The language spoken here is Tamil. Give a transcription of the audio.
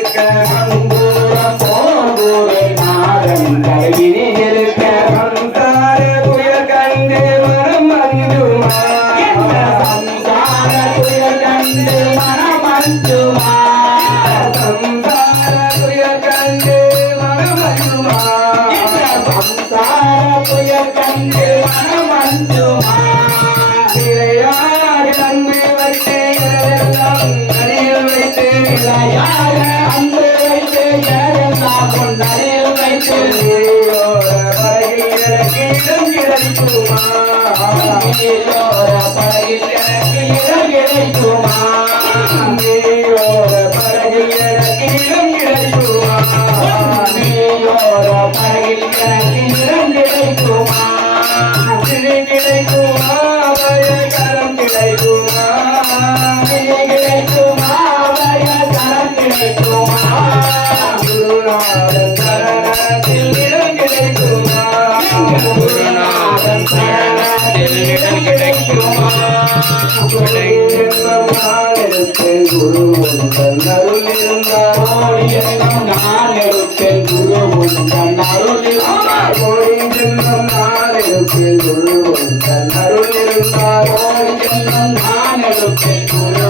இருக்க நங்கூரம் போகுவே நாதன் கல்வினி இருக்க சம்சார துயர் கண்டு மனம் அஞ்சுமா சம்சார துயர் கண்டு மனம் அஞ்சுமா சம்சார துயர் கண்டு மனம் அஞ்சுமா சம்சார துயர் கண்டு மனம் அஞ்சுமா நிலையாக அன்பு வைத்து எல்லாம் நடியில் வைத்து நிலையாக அன்பு வைத்து எல்லாம் கொண்டறியில் வைத்து படகில் எனக்கு இடம் கிடைக்குமா படகில் எனக்கு இடம் கிடைக்குமா படகில் எனக்கு இடம் கிடைக்குமா படகில் எனக்கு இடம் கிடைக்குமா கிடைக்குமா கரம் கிடைக்குமா கிடைக்குமா கரம் கிடைக்குமா குருநாதன் சரணத்தில் இடம் கிடைக்குமா குருநாதன் சரணத்தில் இடம் கிடைக்குமா நான் இருப்பேன் குரு உந்தன் அருள் இருந்தார் நான் இருப்பேன் குரு உந்தன் அருள் இருந்தார் கோடி ஜென்மம் நான் இருப்பேன் குரு உந்தன் அருள் இருந்தார் கோடி ஜென்மம் நான் இருப்பேன் குரு